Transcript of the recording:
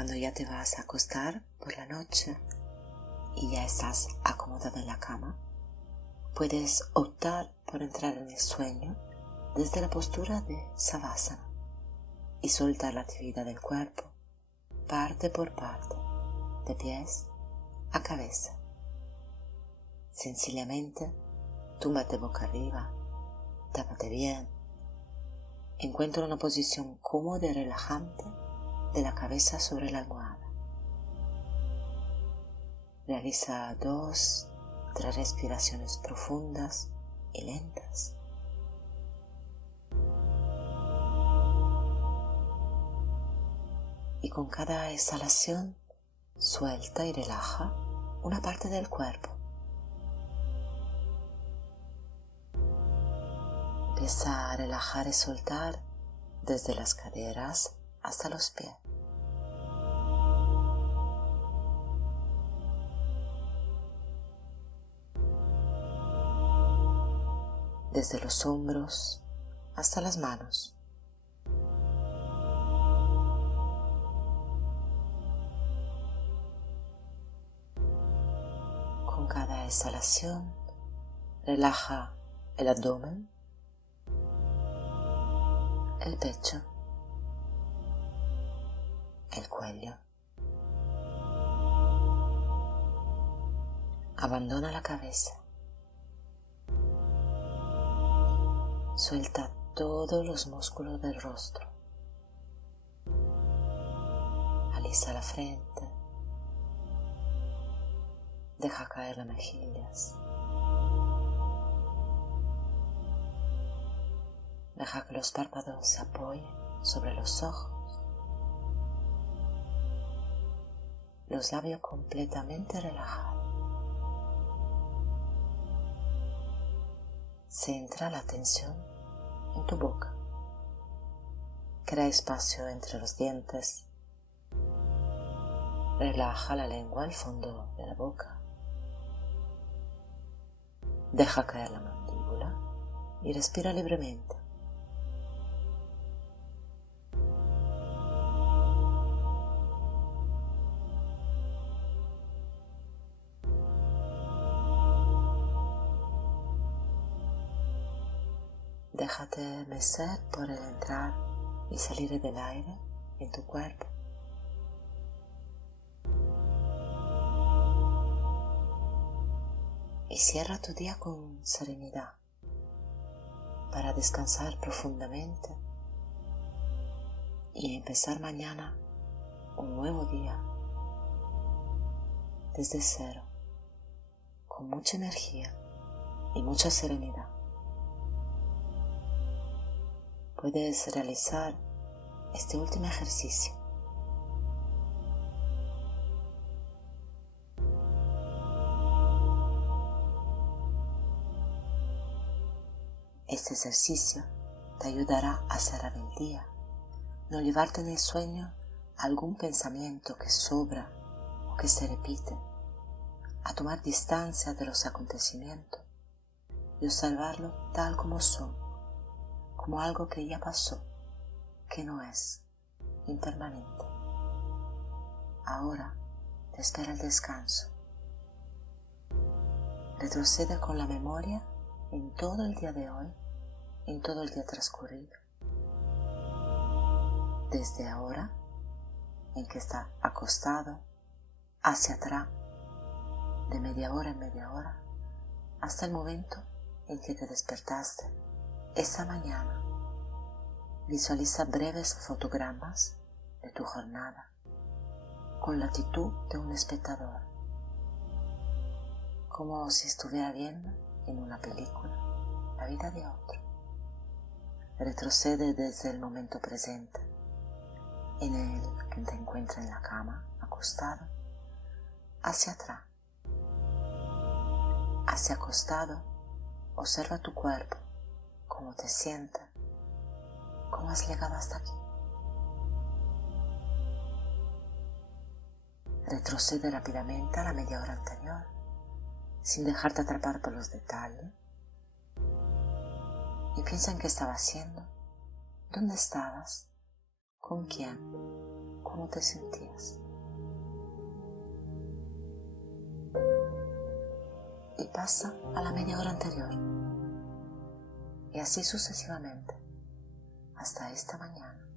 Cuando ya te vas a acostar por la noche y ya estás acomodado en la cama, puedes optar por entrar en el sueño desde la postura de Savasana y soltar la actividad del cuerpo parte por parte, de pies a cabeza. Sencillamente, túmbate boca arriba, tápate bien, encuentra una posición cómoda y relajante de la cabeza sobre la almohada. Realiza 2-3 respiraciones profundas y lentas. Y con cada exhalación, suelta y relaja una parte del cuerpo. Empieza a relajar y soltar desde las caderas hasta los pies. Desde los hombros hasta las manos. Con cada exhalación, relaja el abdomen, el pecho, el cuello. Abandona la cabeza. Suelta todos los músculos del rostro. Alisa la frente. Deja caer las mejillas. Deja que los párpados se apoyen sobre los ojos. Los labios completamente relajados. Centra la atención en tu boca. Crea espacio entre los dientes. Relaja la lengua al fondo de la boca. Deja caer la mandíbula y respira libremente. Déjate mecer por el entrar y salir del aire en tu cuerpo. Y cierra tu día con serenidad para descansar profundamente y empezar mañana un nuevo día desde cero, con mucha energía y mucha serenidad. Puedes realizar este último ejercicio. Este ejercicio te ayudará a cerrar el día, no llevarte en el sueño algún pensamiento que sobra o que se repite, a tomar distancia de los acontecimientos y observarlo tal como son, como algo que ya pasó, que no es impermanente. Ahora te espera el descanso. Retrocede con la memoria en todo el día de hoy, en todo el día transcurrido. Desde ahora, en que está acostado, hacia atrás, de media hora en media hora, hasta el momento en que te despertaste esa mañana. Visualiza breves fotogramas de tu jornada, con la actitud de un espectador, como si estuviera viendo en una película la vida de otro. Retrocede desde el momento presente, en el que te encuentras en la cama, acostado, hacia atrás. Hacia acostado, observa tu cuerpo, cómo te sientes, cómo has llegado hasta aquí. Retrocede rápidamente a la media hora anterior, sin dejarte atrapar por los detalles, y piensa en qué estabas haciendo, dónde estabas, con quién, cómo te sentías. Y pasa a la media hora anterior. Y así sucesivamente, hasta esta mañana.